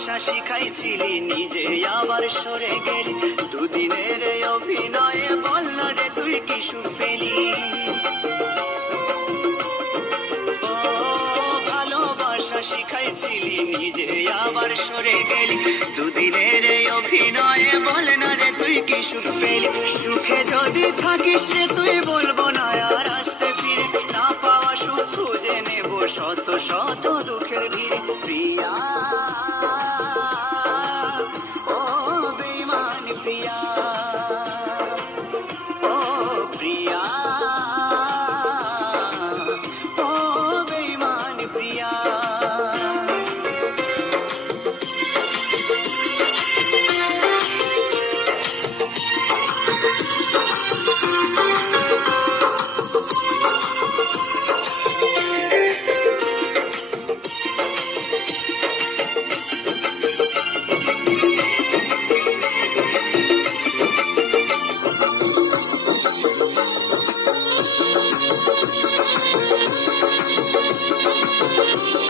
ভালোবাসা শিখাইছিলি নিজে আবার সরে গেলি, দুদিনের এই অভিনয়ে বল না রে তুই কি সুখ পেলি। ও ভালোবাসা শিখাইছিলি নিজে আবার সরে গেলি, দুদিনের এই অভিনয়ে বল না রে তুই কি সুখ পেলি। সুখে যদি থাকিস রে তুই বলবো না আর আসতে ফিরে, না পাওয়া সুখ খুঁজে নেব শত শত